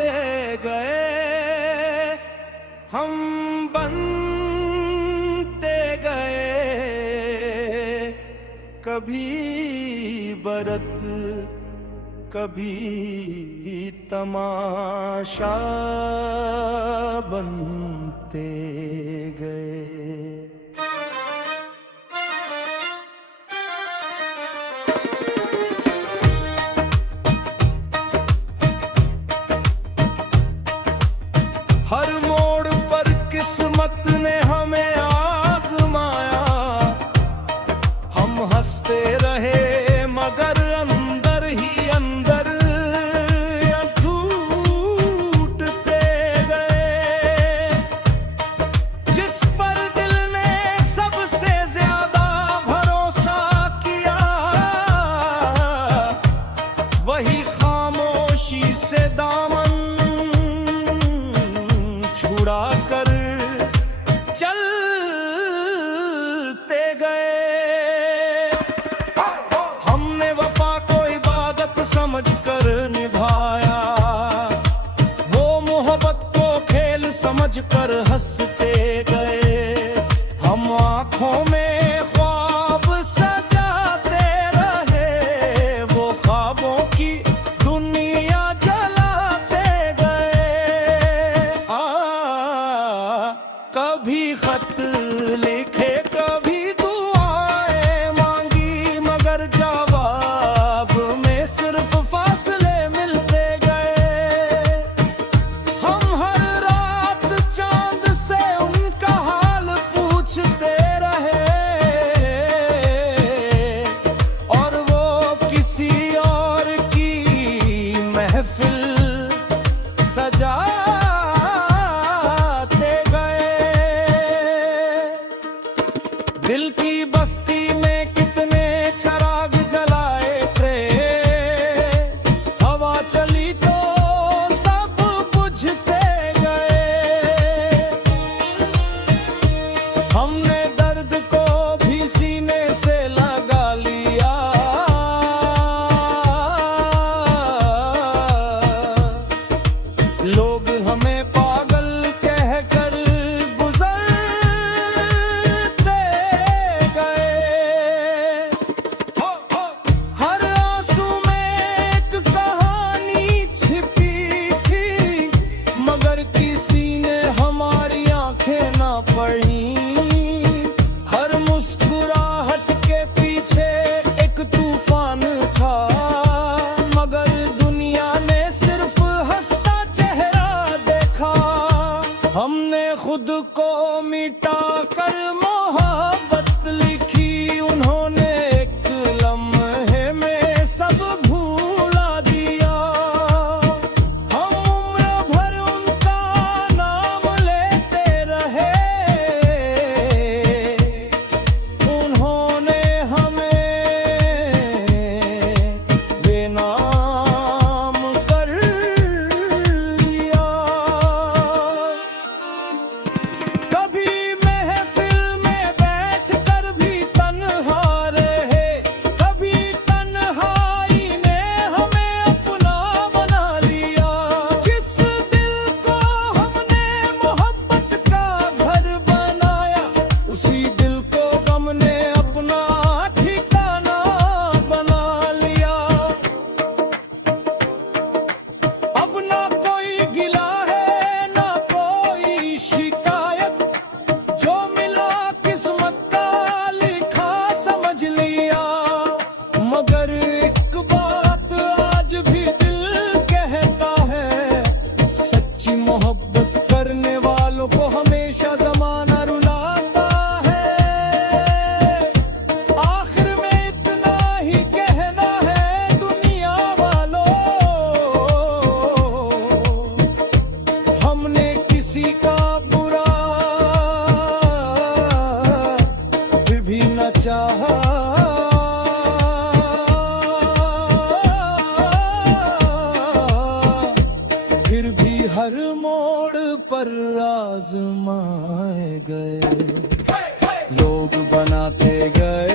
आते गए, हम बनते गए, कभी बरत कभी तमाशा बनते गए। हर मोड़ पर किस्मत ने हमें आजमाया, हम हंसते रहे मगर अंदर ही अंदर टूटते गए। जिस पर दिल ने सबसे ज्यादा भरोसा किया, वही खामोशी से दामन छुड़ा कर चलते गए। हमने वफा को इबादत समझ कर निभाया, वो मोहब्बत को खेल समझ कर हंसते गए। हम आंखों में ख्वाब सजाते रहे, वो ख्वाबों की दुनिया जलाते गए। कभी खत लिखे कभी दुआएं मांगी, मगर जवाब में सिर्फ फासले मिलते गए। हम हर रात चांद से उनका हाल पूछते रहे, और वो किसी और की महफिल सजा दिल की बस्ती में कितने चराग जलाए थे, हवा चली तो सब बुझते गए। हमने दर्द को भी सीने से लगा लिया, लोग हमें पागल कहकर हर मुस्कुराहट के पीछे एक तूफान था, मगर दुनिया ने सिर्फ हंसता चेहरा देखा। हमने खुद को मिटा कर मोहब्बत लिखी, उन्होंने एक लम्हे में सब भूला दिया। हम उम्र भर उनका नाम लेते रहे, हर मोड़ पर आजमाए गए, लोग बनाते गए।